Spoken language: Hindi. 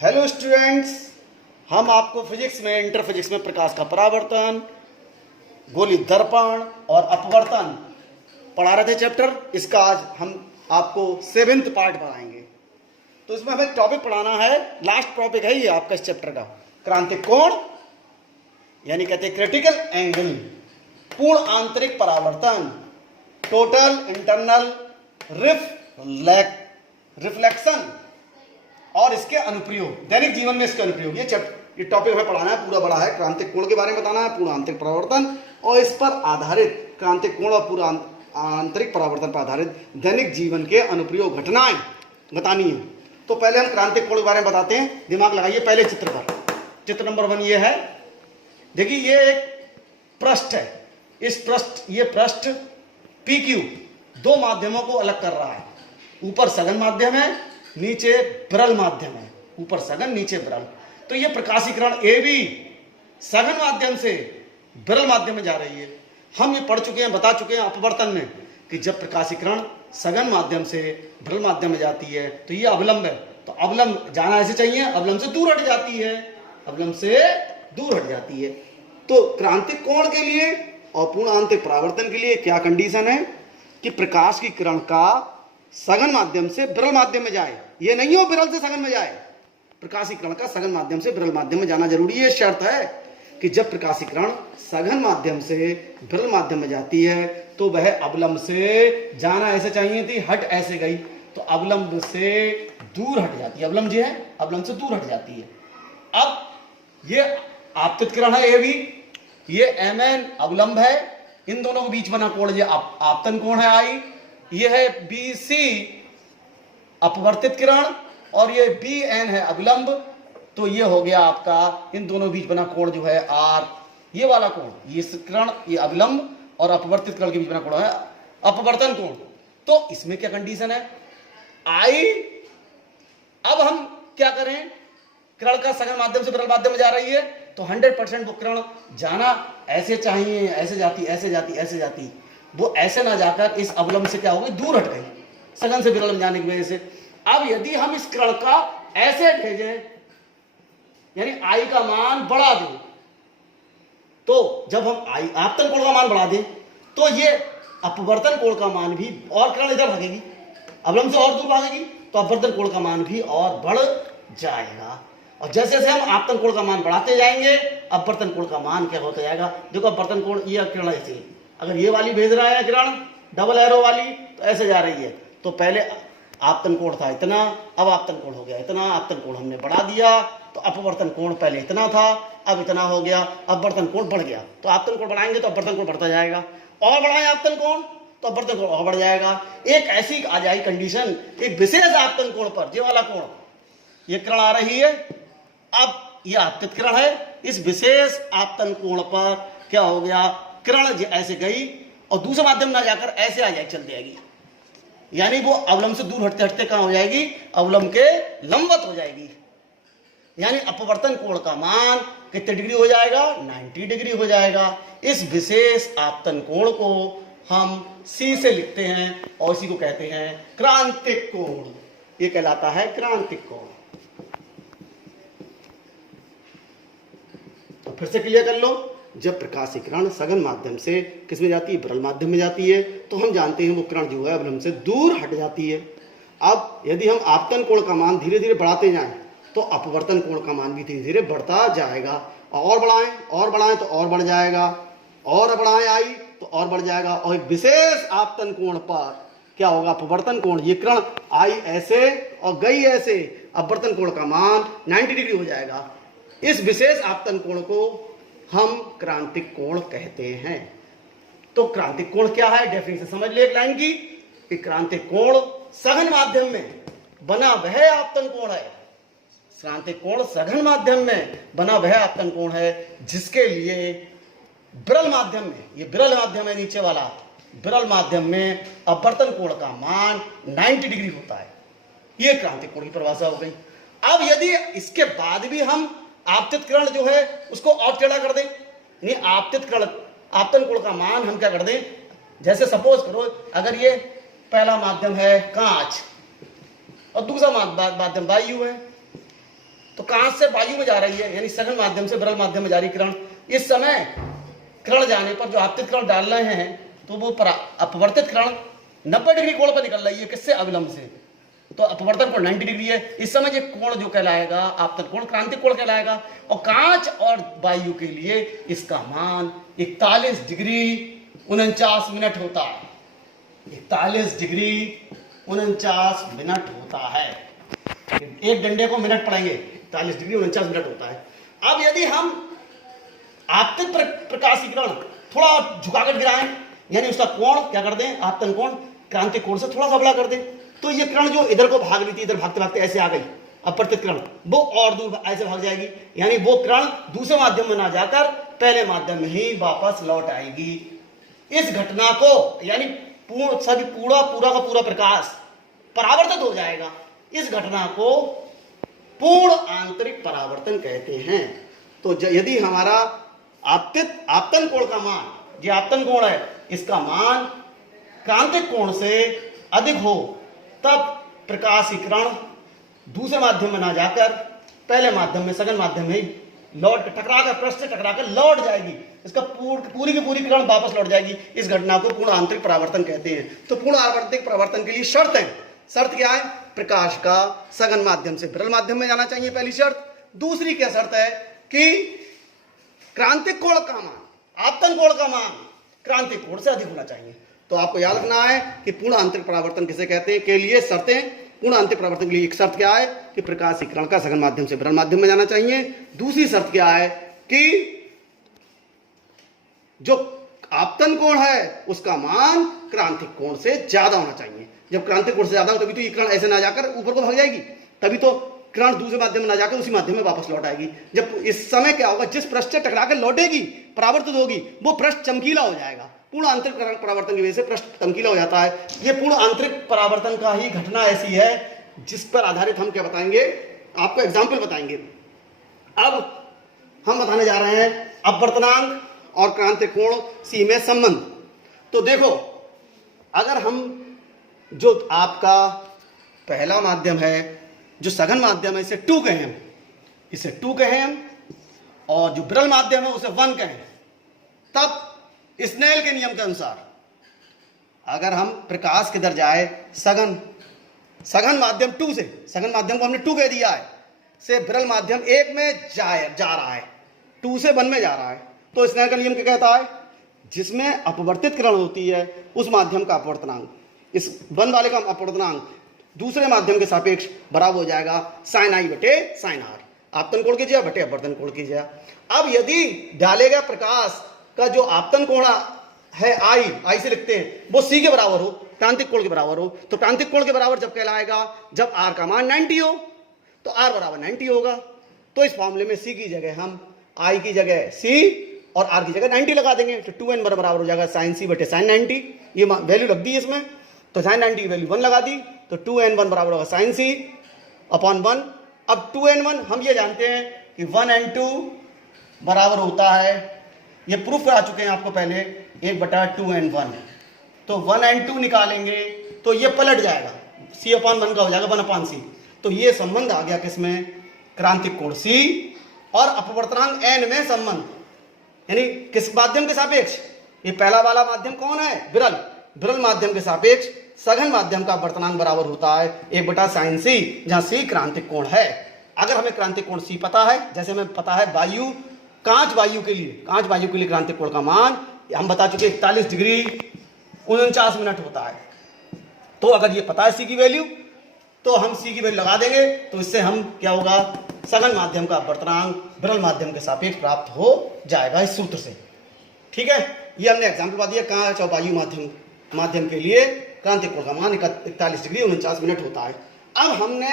हेलो स्टूडेंट्स, हम आपको फिजिक्स में इंटर फिजिक्स में प्रकाश का परावर्तन, गोली दर्पण और अपवर्तन पढ़ा रहे थे चैप्टर। इसका आज हम आपको 7th पार्ट पढ़ाएंगे। तो इसमें हमें टॉपिक पढ़ाना है, लास्ट टॉपिक है ये आपका इस चैप्टर का, क्रांतिक कोण, यानी कहते हैं क्रिटिकल एंगल, पूर्ण आंतरिक परावर्तन, टोटल इंटरनल रिफ्लेक्शन और इसके अनुप्रयोग, दैनिक जीवन में इसके अनुप्रयोग। ये टॉपिक हमें पढ़ाना है, पूरा बड़ा है। क्रांतिक कोण के बारे में बताना है, पूर्ण आंतरिक परावर्तन, और इस पर आधारित क्रांतिक कोण और पूर्ण आंतरिक परावर्तन पर आधारित दैनिक जीवन के अनुप्रयोग, घटनाएं बतानी है। तो पहले हम क्रांतिक कोण के बारे में बताते हैं। दिमाग लगाइए पहले चित्र पर। चित्र नंबर 1 ये है। देखिए ये एक पृष्ठ है। ये पृष्ठ PQ दो माध्यमों को अलग कर रहा है। ऊपर सघन माध्यम है, नीचे विरल माध्यम है। ऊपर सघन, नीचे विरल। तो ये प्रकाशीकरण AB सघन माध्यम से विरल माध्यम में जा रही है। हम ये पढ़ चुके हैं, बता चुके हैं अपवर्तन में कि जब प्रकाशीकरण सघन माध्यम से विरल माध्यम में जाती है तो ये अवलंब है। तो अवलंब जाना ऐसे चाहिए, अवलंब से दूर हट जाती है, अवलंब से दूर हट जाती है। तो क्रांतिक कोण के लिए और पूर्ण आंतरिक परावर्तन के लिए क्या कंडीशन है कि प्रकाश की किरण का सघन माध्यम से विरल माध्यम में जाए। ये नहीं हो विरल से सघन में जाए, प्रकाशीकरण का सघन माध्यम से विरल माध्यम में जाना जरूरी है। शर्त है कि जब प्रकाशीकरण सघन माध्यम से विरल माध्यम में जाती है तो वह अवलंब से जाना ऐसे चाहिए थी, हट ऐसे गई तो अवलंब से दूर हट जाती है। अवलंब जो है अवलंब से दूर हट जाती है। अब ये आपतित किरण है AB, ये MN अवलंब है। इन दोनों के बीच बना कोण ये आपतन कोण है I। ये है BC अपवर्तित किरण और ये BN है अवलंब। तो ये हो गया आपका इन दोनों बीच बना कोण जो है R। ये वाला कोण, ये किरण, ये अवलंब और अपवर्तित किरण के बीच बना कोण है अपवर्तन कोण। तो इसमें क्या कंडीशन है I। अब हम क्या करें, किरण का सघन माध्यम से विरल माध्यम में जा रही है तो 100% वो किरण जाना ऐसे चाहिए, ऐसे जाती, ऐसे जाती, ऐसे जाती, वो ऐसे ना जाकर इस अवलंब से क्या हो गई, दूर हट गई सघन से विरल में जाने की वजह से। अब यदि हम इस किरण का ऐसे भेजें, यानी I का मान बढ़ा दें, तो जब हम आपतन कोण का मान बढ़ा दें तो ये अपवर्तन कोण का मान भी, और किरण इधर भागेगी, अवलंब से और दूर भागेगी तो अपवर्तन कोण का मान भी और बढ़ जाएगा। और जैसे जैसे हम आपतन कोण का मान बढ़ाते जाएंगे अपवर्तन कोण का मान क्या होता जाएगा। देखो अपवर्तन कोण, ये किरण ऐसे, अगर ये वाली भेज रहा है किरण डबल एरो वाली तो ऐसे जा रही है। तो पहले आपतन कोण था इतना, अब आपतन कोण हो गया इतना, आपतन कोण हमने बढ़ा दिया तो अपवर्तन कोण पहले इतना था, अब इतना हो गया, अपवर्तन कोण बढ़ गया। तो आपतन कोण बढ़ाएंगे तो अपवर्तन कोण बढ़ता जाएगा, और बढ़ाएं आपतन कोण तो अपवर्तन कोण और बढ़ जाएगा। एक ऐसी आ जाएगी कंडीशन, एक विशेष आपतन कोण पर, ये वाला कोण, ये किरण आ रही है, अब ये आपतित किरण है, इस विशेष आपतन कोण पर क्या हो गया, किरण ऐसे गई और दूसरे माध्यम ना जाकर ऐसे आ जाएगी, चल जाएगी, यानी वो अवलंब से दूर हटते हटते कहां हो जाएगी, अवलंब के लंबवत हो जाएगी। यानी अपवर्तन कोण का मान कितने डिग्री हो जाएगा, 90 डिग्री हो जाएगा। इस विशेष आपतन कोण को हम C से लिखते हैं और इसी को कहते हैं क्रांतिक कोण। ये कहलाता है क्रांतिक कोण। तो फिर से क्लियर कर लो, जब प्रकाशीकरण सघन माध्यम से किसमें जाती है, विरल माध्यम में जाती है, तो हम जानते हैं वो किरण जो है अवलंब से दूर हट जाती है। अब यदि हम आपतन कोण का मान धीरे धीरे बढ़ाते जाएं तो अपवर्तन कोण का मान भी धीरे धीरे बढ़ता जाएगा। और बढ़ाएं तो और बढ़ जाएगा, और बढ़ाएं I तो और बढ़ जाएगा। और एक विशेष आपतन कोण पर क्या होगा, अपवर्तन कोण, ये किरण आई ऐसे और गई ऐसे, अपवर्तन कोण का मान 90 डिग्री हो जाएगा। इस विशेष आपतन कोण को हम क्रांतिक कोण कहते हैं। तो क्रांतिक कोण क्या है, डेफिनेशन समझ ले एक लाइन की, कि क्रांतिक कोण सघन माध्यम में बना वह आपतन कोण है। क्रांतिक कोण सघन माध्यम में बना वह आपतन कोण है जिसके लिए विरल माध्यम में, ये विरल माध्यम है नीचे वाला, विरल माध्यम में अपवर्तन कोण का मान 90 डिग्री होता है। ये क्रांतिक कोण की परिभाषा हो गई। अब यदि इसके बाद भी हम आपतित किरण जो है उसको और टेढ़ा कर दें, यानी आपतित किरण आपतन कोण का मान हम क्या कर दें, जैसे सपोज करो अगर ये पहला माध्यम है कांच और दूसरा माध्यम वायु है, तो कांच से वायु में जा रही है, यानी सघन माध्यम से विरल माध्यम में जा रही किरण। इस समय किरण जाने पर जो आपतित किरण डाल रहे हैं तो वो अपवर्तित किरण 90 डिग्री कोण पर निकल रही है। किससे? अविलंब से। तो अपवर्तन कोण 90 डिग्री है। इस समय ये कोण जो कहलाएगा आपतन कोण, क्रांतिक कोण कहलाएगा। और कांच और वायु के लिए इसका मान 41 डिग्री 49 मिनट होता है। 41 डिग्री 49 मिनट होता है। एक डंडे को मिनट पढ़ेंगे, 41 डिग्री 49 मिनट होता है। अब यदि हम आपतित प्रकाश की किरण थोड़ा झुकाकर गिराएं, यानी उसका कोण क्या कर दें, आपतन कोण क्रांतिक कोण से थोड़ा सा बड़ा कर दें, तो ये किरण जो इधर को भाग रही थी, इधर भागते भागते ऐसे आ गई, अपवर्तित किरण वो और दूर ऐसे भाग जाएगी, यानी वो किरण दूसरे माध्यम में ना जाकर पहले माध्यम में ही वापस लौट आएगी। इस घटना को यानी पूरा का पूरा प्रकाश परावर्तित हो जाएगा। इस घटना को पूर्ण आंतरिक परावर्तन कहते हैं। तो यदि हमारा आपतन कोण का मान, जो आपतन कोण है, इसका मान क्रांतिक कोण से अधिक हो, तब प्रकाश की किरण दूसरे माध्यम में ना जाकर पहले माध्यम में, सघन माध्यम में ही लौट टकराकर, पृष्ठ से टकराकर लौट जाएगी। इसका पूरी की पूरी किरण वापस लौट जाएगी। इस घटना को पूर्ण आंतरिक परावर्तन कहते हैं। तो पूर्ण आंतरिक परावर्तन के लिए शर्त है। शर्त क्या है? प्रकाश का सघन माध्यम से विरल माध्यम में जाना चाहिए, पहली शर्त। दूसरी क्या शर्त है कि क्रांतिक कोण का मान, आपतन कोण का मान क्रांतिक कोण से अधिक होना चाहिए। तो आपको याद रखना है कि पूर्ण आंतरिक परावर्तन किसे कहते हैं, के लिए शर्तें। पूर्ण आंतरिक परावर्तन के लिए एक शर्त क्या है कि प्रकाश की किरण का सघन माध्यम से विरल माध्यम में जाना चाहिए। दूसरी शर्त क्या है कि जो आपतन कोण है उसका मान क्रांतिक कोण से ज्यादा होना चाहिए। जब क्रांतिक कोण से ज्यादा हो तभी तो ये किरण ऐसे ना जाकर ऊपर को भाग जाएगी, तभी तो किरण दूसरे माध्यम में ना जाकर उसी माध्यम में वापस लौट आएगी। जब इस समय क्या होगा, जिस पृष्ठ से टकरा कर लौटेगी, परावर्तित होगी, वो पृष्ठ चमकीला हो जाएगा। पूर्ण आंतरिक परावर्तन की वजह से पृष्ठ चमकीला हो जाता है। ये पूर्ण आंतरिक परावर्तन का ही घटना ऐसी है जिस पर आधारित हम क्या बताएंगे, आपको एग्जाम्पल बताएंगे। अब हम बताने जा रहे हैं अपवर्तनांक और क्रांतिक कोण सी में संबंध। तो देखो, अगर हम जो आपका पहला माध्यम है, जो सघन माध्यम है, इसे 2 कहें हम, इसे 2 कहें हम, और जो विरल माध्यम है उसे 1 कहें, तब स्नेल के नियम के अनुसार अगर हम प्रकाश किधर जाए, सघन माध्यम 2 से, सघन माध्यम को हमने 2 कह दिया है, से विरल माध्यम 1 में जा रहा है, 2 से 1 में जा रहा है, तो स्नेल का नियम क्या कहता है, जिसमें अपवर्तित किरण होती है उस माध्यम का अपवर्तनांक, इस 1 वाले का अपवर्तनांक दूसरे माध्यम के सापेक्ष बराबर हो जाएगा sin i बटे sin r, आपतन कोण की जगह बटे अपवर्तन कोण की जगह। अब यदि डालेगा प्रकाश का जो आपतन कोण है आई से लिखते हैं, वो c के बराबर हो, क्रांतिक कोण के बराबर हो, तो क्रांतिक कोण के बराबर जब कहलाएगा जब r का मान 90 हो, तो r बराबर 90 होगा। तो इस मामले में c की जगह हम i की जगह c और r की जगह 90 लगा देंगे, तो 2n बराबर हो जाएगा sin c बटे sin 90। ये वैल्यू लग दी इसमें, तो sin 90 की वैल्यू 1 लगा दी, तो 2n1 बराबर होगा sin c अपॉन 1। अब 2n1 हम ये जानते हैं कि 1n2 बराबर होता है, ये प्रूफ करा चुके हैं आपको पहले, 1/2n1। तो 1n2 निकालेंगे तो ये पलट जाएगा, c अपॉन 1 का हो जाएगा 1/c। तो ये संबंध आ गया किसमें, क्रांतिक कोण c और अपवर्तनांक n में संबंध, यानी किस माध्यम के सापेक्ष, ये पहला वाला माध्यम कौन है, विरल माध्यम के सापेक्ष सघन माध्यम का अपवर्तनांक बराबर होता है 1/sin c, जहां c क्रांतिक कोण है। अगर हमें क्रांतिक कोण c पता है, जैसे हमें पता है कांच वायु के लिए क्रांतिक कोण का मान हम बता चुके 41 डिग्री 49 मिनट होता है। तो अगर ये पता है c की वैल्यू, तो हम c की वैल्यू लगा देंगे, तो इससे हम क्या होगा, सघन माध्यम का अपवर्तनांक विरल माध्यम के सापेक्ष प्राप्त हो जाएगा इस सूत्र से। ठीक है, ये हमने एग्जाम्पल बता दिया, कांच और वायु माध्यम के लिए क्रांतिक कोण का मान 41 डिग्री 49 मिनट होता है। अब हमने